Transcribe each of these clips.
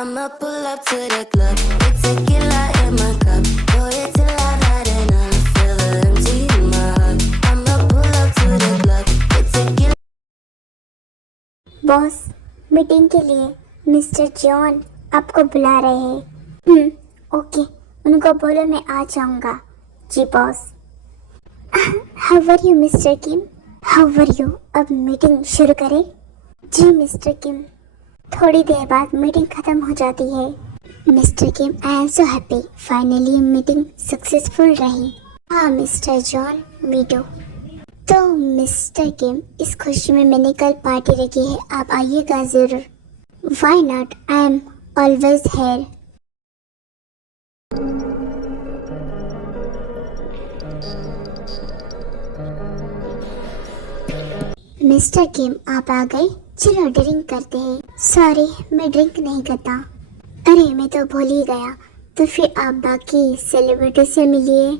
I'ma pull up to the club with tequila in my cup. Pour it till I've had enough. Feel the empty in my heart. I'ma pull up to the club with tequila. Boss, meeting के लिए mister John आपको बुला रहे हैं। Okay, उनको बोलो मैं आ जाऊंगा। जी boss. How are you mister Kim? How are you? अब मीटिंग शुरू करें? जी मिस्टर किम, थोड़ी देर बाद मीटिंग खत्म हो जाती है। Mister Kim, I am so happy, finally meeting successful रही। हाँ मिस्टर जॉन, मी टू। तो मिस्टर किम, इस खुशी में मैंने कल पार्टी रखी है, आप आइएगा जरूर। Why not, I am always here. Mister Kim, आप आ गए, चलो ड्रिंक करते हैं। सॉरी, मैं ड्रिंक नहीं करता। अरे मैं तो भूल ही गया। तो फिर आप बाकी सेलिब्रिटी से मिलिए।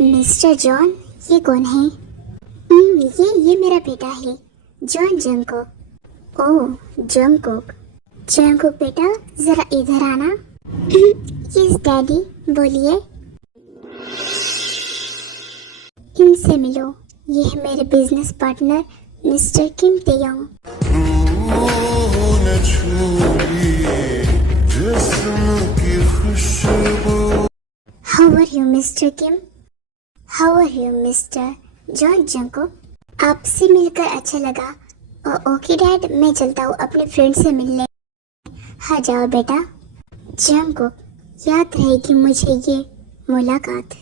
मिस्टर जॉन, ये कौन है? ये मेरा बेटा है, जॉन जंगकुक। ओह जंगकुक, जंगकुक बेटा जरा इधर आना। यस डैडी, बोलिए। इनसे मिलो, ये है मेरे business partner mister Kim Taeyong. How are you mister Kim? How are you mister John Jungkook? आपसे मिलकर अच्छा लगा। ओके डैड, मैं चलता हूँ अपने फ्रेंड से मिलने। हाँ जाओ बेटा। जंगकुक, याद रहेगी मुझे ये मुलाकात।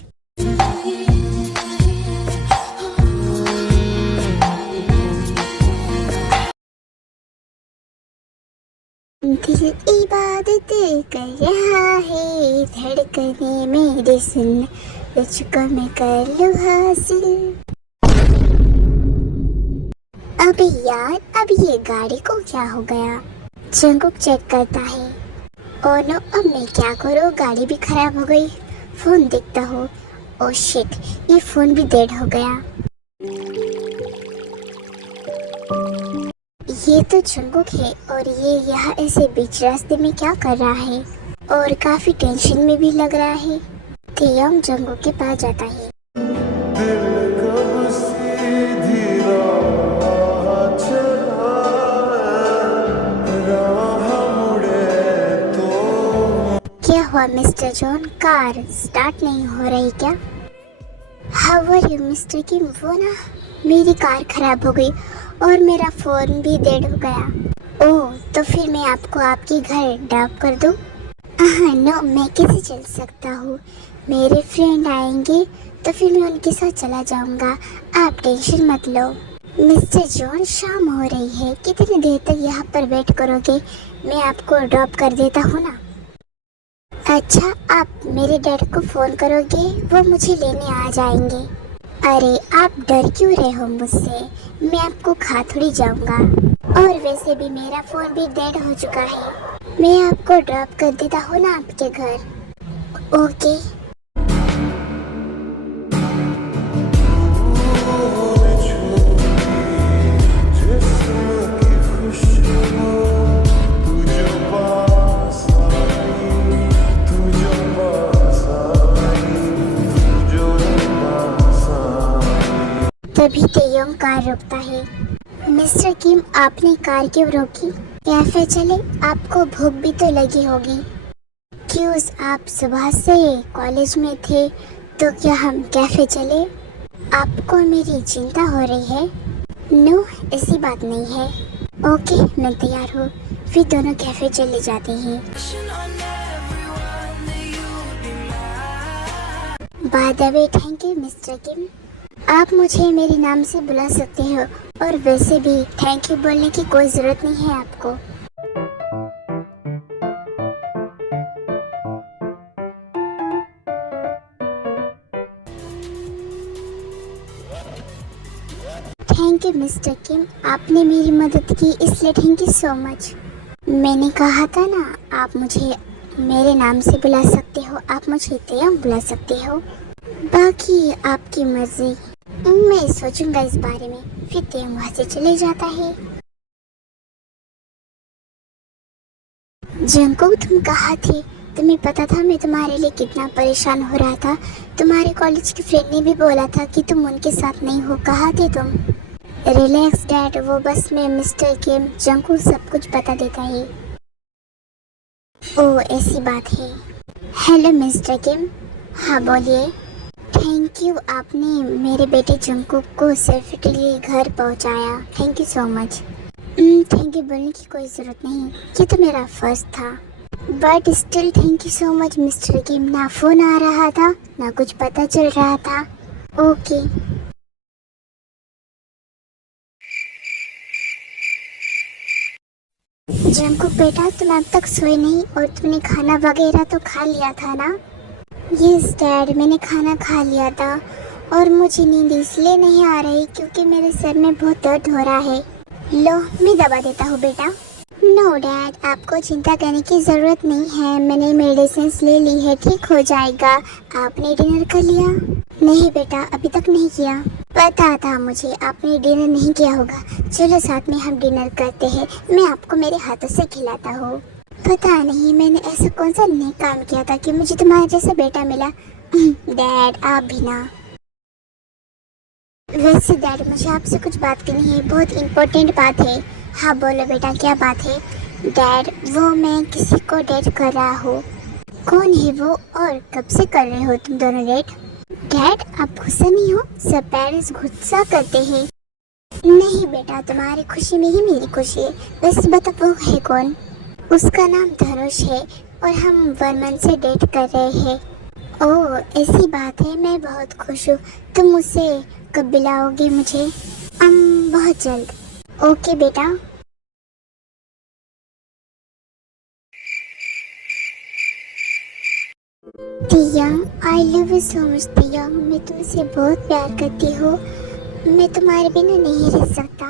दिल इबादत कर रहा है, धड़कने मेरे सुन, तुझको मैं कर लूँ हासिल। अबे यार, अब ये गाड़ी को क्या हो गया? जंगकुक चेक करता है। ओह नो, अब मैं क्या करूँ, गाड़ी भी खराब हो गई। फोन देखता हूँ। ओह शिट, ये फोन भी डेड हो गया। ये तो जंगकुक है और ये यहाँ ऐसे बीच रास्ते में क्या कर रहा है, और काफी टेंशन में भी लग रहा है। तेयोंग जंगकुक के पास जाता है। क्या हुआ मिस्टर जॉन, कार स्टार्ट नहीं हो रही क्या? हाउ आर यू मिस्टर किम? वो ना, मेरी कार खराब हो गई और मेरा फोन भी डेड हो गया। ओह, तो फिर मैं आपको आपके घर ड्रॉप कर दूं? नो, मैं कैसे चल सकता हूँ, मेरे फ्रेंड आएंगे तो फिर मैं उनके साथ चला जाऊंगा, आप टेंशन मत लो। मिस्टर जॉन, शाम हो रही है, कितनी देर तक यहाँ पर वेट करोगे? मैं आपको ड्रॉप कर देता हूँ ना। अच्छा, आप मेरे डैड को फोन करोगे, वो मुझे लेने आ जाएंगे। अरे आप डर क्यों रहे हो मुझसे, मैं आपको खा थोड़ी जाऊंगा, और वैसे भी मेरा फोन भी डेड हो चुका है। मैं आपको ड्रॉप कर देता हूँ ना आपके घर। ओके। तभी तेयोंग कार रोकता है। मिस्टर किम, आपने कार क्यों रोकी? कैफे चले, आपको भूख भी तो लगी होगी। क्यूज, आप सुबह से कॉलेज में थे, तो क्या हम कैफे चले? आपको मेरी चिंता हो रही है? नो, ऐसी बात नहीं है। ओके, मैं तैयार हूँ, फिर दोनों कैफे चले जाते हैं। By the way, thank you mister Kim. आप मुझे मेरे नाम से बुला सकते हो, और वैसे भी थैंक यू बोलने की कोई ज़रूरत नहीं है आपको। थैंक यू मिस्टर किम, आपने मेरी मदद की इसलिए थैंक यू सो मच। मैंने कहा था ना, आप मुझे मेरे नाम से बुला सकते हो, आप मुझे तयंग बुला सकते हो, बाकी आपकी मर्जी। मैं सोचूंगा इस बारे में। फिर तयंग वहाँ से चले जाता है। जंगकुक, तुम कहाँ थे? तुम्हें पता था मैं तुम्हारे लिए कितना परेशान हो रहा था। तुम्हारे कॉलेज की फ्रेंड ने भी बोला था कि तुम उनके साथ नहीं हो। कहाँ थे तुम? रिलैक्स डैड, वो बस में मिस्टर किम। जंगकुक सब कुछ बता देता है। ओह, ऐसी बात है। हेलो मिस्टर किम। हाँ बोलिए। थैंक यू, आपने मेरे बेटे जंगकुक को सेफ्ली घर पहुंचाया। Thank you so much. Thank you बोलने की कोई ज़रूरत नहीं, ये तो मेरा फर्ज था। But still thank you so much mister Kim. ना फ़ोन आ रहा था, ना कुछ पता चल रहा था। ओके। जंगकुक बेटा, तुम अब तक सोए नहीं और तुमने खाना वगैरह तो खा लिया था ना? यस डैड, मैंने खाना खा लिया था और मुझे नींद इसलिए नहीं आ रही क्योंकि मेरे सर में बहुत दर्द हो रहा है। लो, मैं दबा देता हूँ बेटा। नो डैड, आपको चिंता करने की ज़रूरत नहीं है, मैंने मेडिसिन ले ली है, ठीक हो जाएगा। आपने डिनर कर लिया? नहीं बेटा, अभी तक नहीं किया। पता था मुझे आपने डिनर नहीं किया होगा। चलो साथ में हम डिनर करते हैं, मैं आपको मेरे हाथों से खिलाता हूँ। पता नहीं मैंने ऐसा कौन सा नेक काम किया था कि मुझे तुम्हारे जैसा बेटा मिला। डैड, आप भी ना। वैसे डैड, मुझे आपसे कुछ बात करनी है, बहुत इम्पोर्टेंट बात है। हाँ बोलो बेटा, क्या बात है? डैड, वो मैं किसी को डेट कर रहा हूँ। कौन है वो और कब से कर रहे हो तुम दोनों डेट? डैड, आप गुस्सा नहीं हो? सब पेरेंट्स गुस्सा करते हैं। नहीं बेटा, तुम्हारी खुशी में ही मेरी खुशी है। वैसे बता, वो है कौन? उसका नाम धनुष है और हम 1 मंथ से डेट कर रहे हैं। ओह, ऐसी बात है, मैं बहुत खुश हूँ। तुम उसे कब बुलाओगे मुझे? बहुत जल्द। ओके बेटा। Taeyang, I love you so much Taeyang, मैं तुमसे बहुत प्यार करती हूँ। मैं तुम्हारे बिना नहीं रह सकता।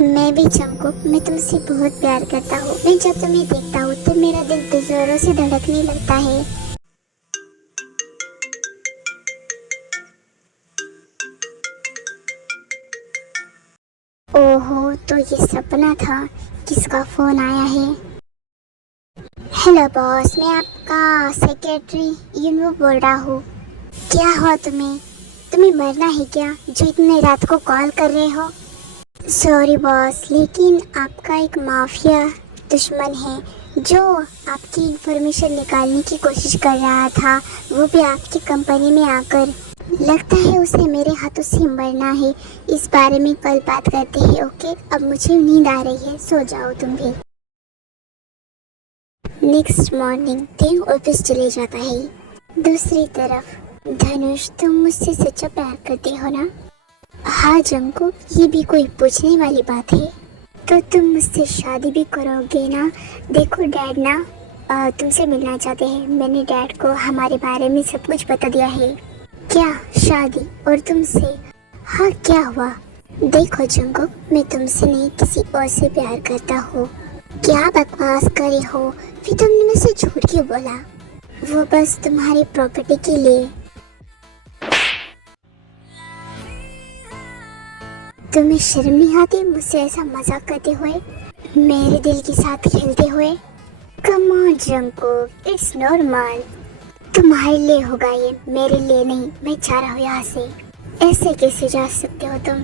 मैं भी जंगकुक, मैं तुमसे बहुत प्यार करता हूँ। मैं जब तुम्हें देखता हूँ तो मेरा दिल जोरों से धड़कने लगता है। ओहो, तो ये सपना था। किसका फोन आया है? हेलो बॉस, मैं आपका सेक्रेटरी यूनू बोल रहा हूँ। क्या हुआ तुम्हें? तुम्हें मरना है क्या जो इतने रात को कॉल कर रहे हो? सॉरी बॉस, लेकिन आपका एक माफिया दुश्मन है जो आपकी इंफॉर्मेशन निकालने की कोशिश कर रहा था, वो भी आपकी कंपनी में आकर। लगता है उसे मेरे हाथों से मरना है। इस बारे में कल बात करते हैं, ओके? अब मुझे नींद आ रही है, सो जाओ तुम भी। नेक्स्ट मॉर्निंग तेंग ऑफिस चले जाता है। दूसरी तरफ धनुष, तुम मुझसे सच्चा प्यार करते हो ना? हाँ जंगकुक, ये भी कोई पूछने वाली बात है? तो तुम मुझसे शादी भी करोगे ना? देखो डैड ना तुमसे मिलना चाहते हैं। मैंने डैड को हमारे बारे में सब कुछ बता दिया है। क्या शादी और तुमसे? हाँ, क्या हुआ? देखो जंगकुक, मैं तुमसे नहीं किसी और से प्यार करता हूँ। क्या बकवास करे हो? फिर तुमने मुझसे झूठ क्यों बोला? वो बस तुम्हारी प्रॉपर्टी के लिए। तुम्हें शर्म नहीं आती मुझसे ऐसा मजाक करते हुए, मेरे दिल के साथ खेलते हुए? Come on Jungkook, it's normal. तुम्हारे लिए होगा ये, मेरे लिए नहीं। मैं जा रहा हूँ यहाँ से। ऐसे कैसे जा सकते हो तुम?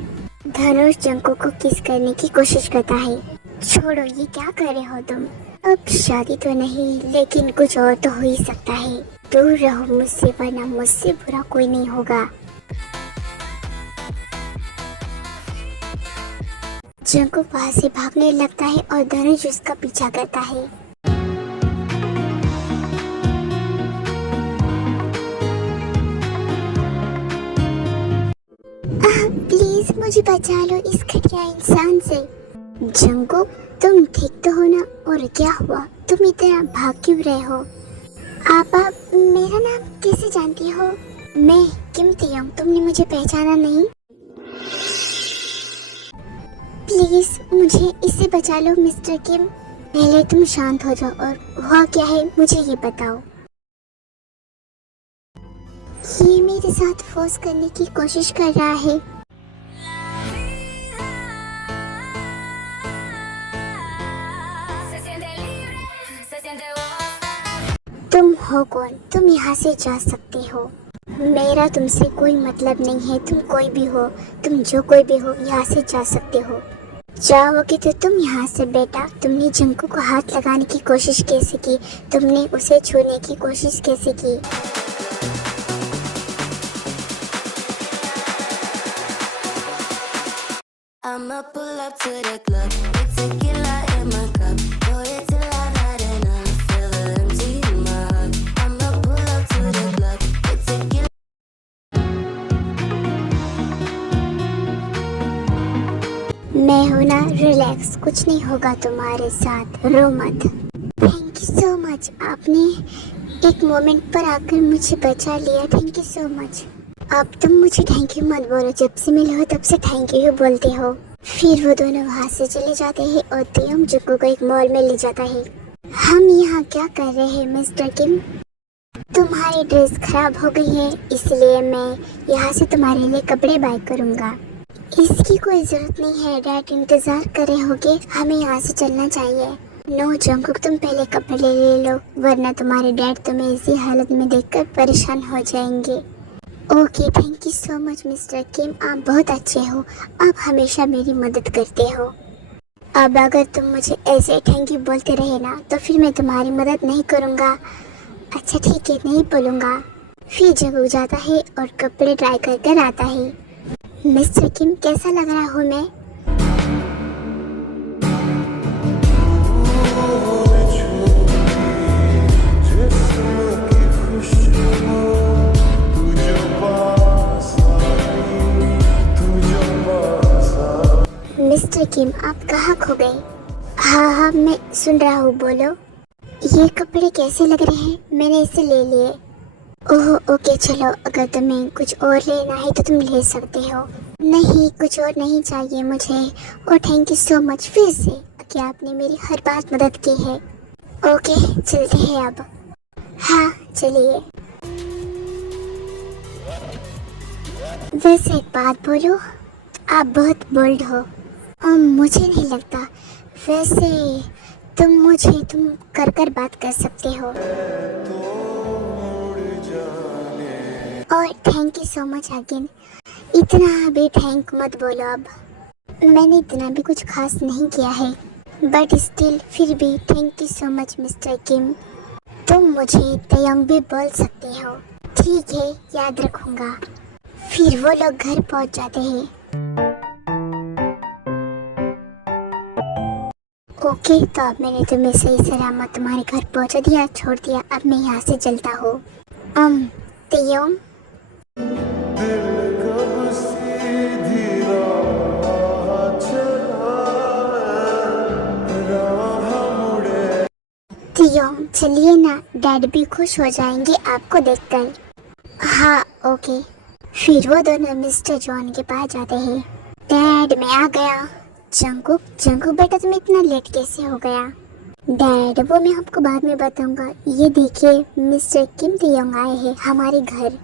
धनुष जंगकुक को किस करने की कोशिश करता है। छोड़ो, ये क्या कर रहे हो तुम? अब शादी तो नहीं, लेकिन कुछ और तो हो ही सकता है। दूर रहो मुझसे, वरना मुझसे बुरा कोई नहीं होगा। जंगकुक वहाँ से भागने लगता है और धनुष उसका पीछा करता है। प्लीज मुझे बचा लो इस घटिया इंसान से। जंगकुक, तुम ठीक तो हो ना? और क्या हुआ? तुम इतना भाग क्यों रहे हो? आप मेरा नाम कैसे जानती हो? मैं किम तियांग, तुमने मुझे पहचाना नहीं? प्लीज मुझे इससे बचा लो मिस्टर किम। पहले तुम शांत हो जाओ और हुआ क्या है मुझे ये बताओ। ये मेरे साथ फोर्स करने की कोशिश कर रहा है। तुम हो कौन? तुम यहाँ से जा सकते हो। मेरा तुमसे कोई मतलब नहीं है। तुम कोई भी हो, तुम जो कोई भी हो, यहाँ से जा सकते हो। जाओगे तो तुम यहाँ से। बेटा, तुमने जंकू को हाथ लगाने की कोशिश कैसे की? तुमने उसे छूने की कोशिश कैसे की? I'ma pull up to the club with tequila in my cup. Pour it till I've had enough. Feel the empty in my heart. I'ma pull up to the club with tequila. मैं हूं ना, relax, कुछ नहीं होगा तुम्हारे साथ, रो मत। Thank you so much, आपने एक मोमेंट पर आकर मुझे बचा लिया। Thank you so much. अब तुम मुझे थैंक यू मत बोलो, जब से मिले हो तब से थैंक यू बोलते हो। फिर वो दोनों वहाँ से चले जाते हैं और तियोंग जुंकू को एक मॉल में ले जाता है। हम यहाँ क्या कर रहे हैं मिस्टर किम? तुम्हारी ड्रेस खराब हो गई है, इसलिए मैं यहाँ से तुम्हारे लिए कपड़े बाय करूँगा। इसकी कोई जरूरत नहीं है, डैड इंतजार कर रहे होगे, हमें यहाँ से चलना चाहिए। नो जंकुक, तुम पहले कपड़े ले लो, वरना तुम्हारे डैड तुम्हें इसी हालत में देखकर परेशान हो जाएंगे। Okay, thank you so much mister Kim, आप बहुत अच्छे हो, आप हमेशा मेरी मदद करते हो। अब अगर तुम मुझे ऐसे थैंक यू बोलते रहे ना, तो फिर मैं तुम्हारी मदद नहीं करूँगा। अच्छा ठीक है, नहीं बोलूँगा। फिर जंकुक जाता है और कपड़े ट्राई कर कर आता है। मिस्टर किम, कैसा लग रहा हूँ मैं? मिस्टर किम, आप कहाँ खो गए? हाँ हाँ, मैं सुन रहा हूँ, बोलो। ये कपड़े कैसे लग रहे हैं? मैंने इसे ले लिए। ओह ओके, चलो, अगर तुम्हें कुछ और लेना है तो तुम ले सकते हो। नहीं, कुछ और नहीं चाहिए मुझे। और थैंक यू सो मच फिर से कि आपने मेरी हर बात मदद की है। ओके, चलते हैं अब। हाँ चलिए। वैसे एक बात बोलो, आप बहुत बोल्ड हो। मुझे नहीं लगता। वैसे तुम कर बात कर सकते हो। और thank you so much again. इतना भी थैंक मत बोलो अब। मैंने इतना भी कुछ खास नहीं किया है, बट स्टिल फिर भी thank you so much mister Kim. तुम मुझे तयंग भी बोल सकते हो। ठीक है, याद रखूँगा। फिर वो लोग घर पहुँच जाते हैं। ओके, तो अब मैंने तुम्हें सही सलामत तुम्हारे घर पहुंचा दिया, छोड़ दिया। अब मैं यहाँ से चलता हूँ। तियोंग, तियोंग चलिए ना, डैड भी खुश हो जाएंगे आपको देखकर। हाँ ओके। फिर वो दोनों मिस्टर जॉन के पास जाते हैं। डैड, मैं आ गया। जंकुक बेटा, तुम इतना लेट कैसे हो गया? डैड, वो मैं आपको बाद में बताऊंगा। ये देखिए, मिस्टर किम तियोंग आए हैं हमारे घर।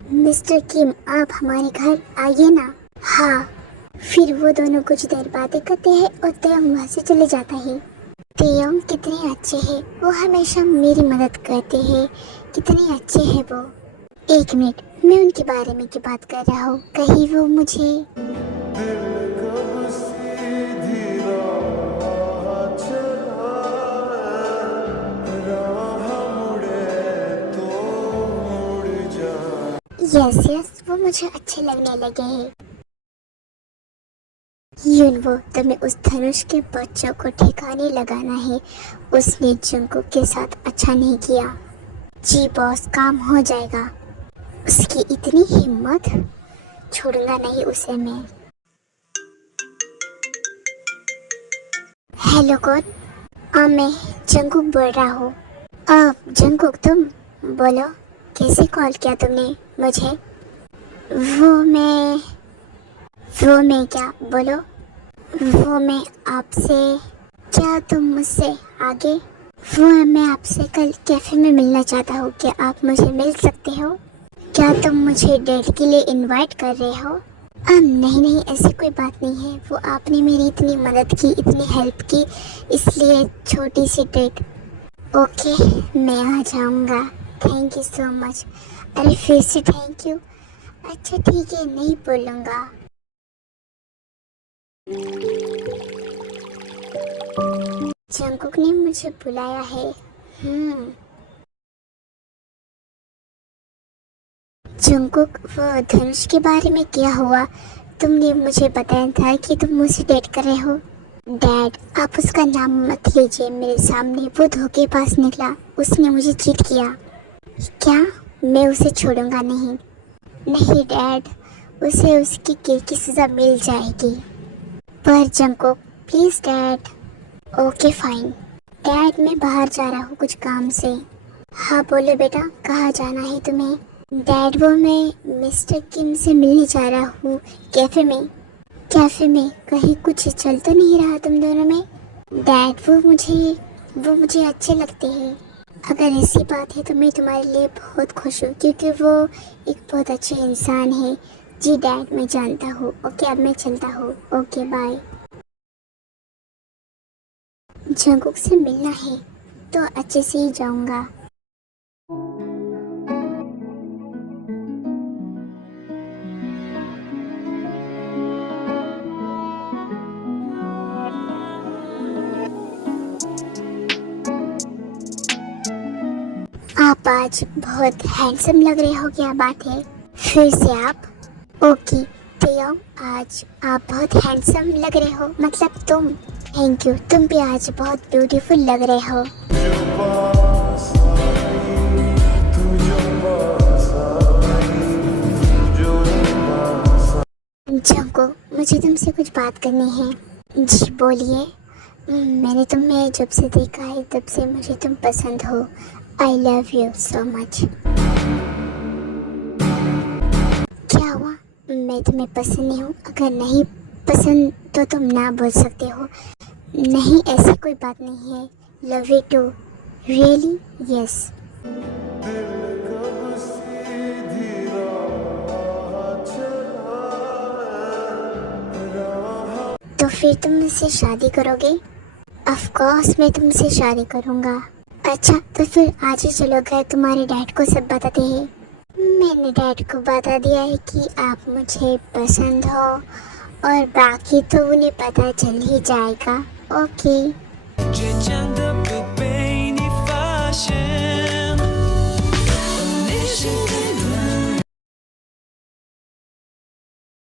मिस्टर किम, आप हमारे घर आइए ना। हाँ। फिर वो दोनों कुछ देर बातें करते हैं और तियोंग वहाँ से चले जाता है। तियोंग कितने अच्छे हैं, वो हमेशा मेरी मदद करते हैं। कितने अच्छे हैं वो। एक मिनट, मैं उनके बारे में क्या बात कर रहा हूँ? कहीं वो मुझे यस, वो मुझे अच्छे लगने लगे हैं। युनवो, तुम्हें उस धनुष के बच्चों को ठिकाने लगाना है। उसने जंकुक के साथ अच्छा नहीं किया। जी बॉस, काम हो जाएगा। उसकी इतनी हिम्मत, छोड़ूंगा नहीं उसे मैं। हेलो कौन? मैं जंकुक बोल रहा हूँ। जंकुक, तुम बोलो, कैसे कॉल किया तुमने मुझे? वो मैं वो मैं क्या? बोलो। वो मैं आपसे, क्या तुम मुझसे आगे? वो मैं आपसे कल कैफे में मिलना चाहता हूँ, क्या आप मुझे मिल सकते हो? क्या तुम मुझे डेट के लिए इनवाइट कर रहे हो? नहीं नहीं, ऐसी कोई बात नहीं है। वो आपने मेरी इतनी मदद की, इतनी हेल्प की, इसलिए छोटी सी डेट। ओके, मैं आ जाऊँगा। Thank you so much. अरे फिर से थैंक यू। अच्छा ठीक है, नहीं बोलूँगा। जंकुक ने मुझे बुलाया है। जंकुक, वो धनुष के बारे में क्या हुआ? तुमने मुझे बताया था कि तुम मुझसे डेट कर रहे हो। डैड, आप उसका नाम मत लीजिए मेरे सामने। वो धोखेबाज निकला, उसने मुझे चीट किया। क्या? मैं उसे छोड़ूंगा नहीं। नहीं डैड, उसे उसकी की सजा मिल जाएगी। पर Jungkook, please dad. Okay fine. Dad, मैं बाहर जा रहा हूँ कुछ काम से। हाँ बोलो बेटा, कहाँ जाना है तुम्हें? डैड, वो मैं मिस्टर किम से मिलने जा रहा हूँ कैफे में। कैफे में? कहीं कुछ चल तो नहीं रहा तुम दोनों में? डैड, वो मुझे अच्छे लगते हैं। अगर ऐसी बात है तो मैं तुम्हारे लिए बहुत खुश हूँ, क्योंकि वो एक बहुत अच्छे इंसान है। जी डैड, मैं जानता हूँ। ओके, अब मैं चलता हूँ। Okay bye. जंकुक से मिलना है तो अच्छे से ही जाऊंगा। आप आज बहुत हैंडसम लग रहे हो, क्या बात है? फिर से आप? ओके तेयोंग, आज आप बहुत हैंडसम लग रहे हो, मतलब तुम। थैंक यू, तुम भी आज बहुत ब्यूटीफुल लग रहे हो। जंको, मुझे तुमसे कुछ बात करनी है। जी बोलिए। मैंने तुम्हें जब से देखा है तब से मुझे तुम पसंद हो। आई लव यू सो मच। क्या हुआ? मैं तुम्हें पसंद नहीं हूँ? अगर नहीं पसंद तो तुम ना बोल सकते हो। नहीं, ऐसी कोई बात नहीं है। Love you too. Really? Yes. तो फिर तुम मुझसे शादी करोगे? ऑफ कोर्स मैं तुमसे शादी करूँगा। अच्छा, तो फिर आज ही चलो घर, तुम्हारे डैड को सब बताते हैं। मैंने डैड को बता दिया है कि आप मुझे पसंद हो, और बाकी तो उन्हें पता चल ही जाएगा। ओके।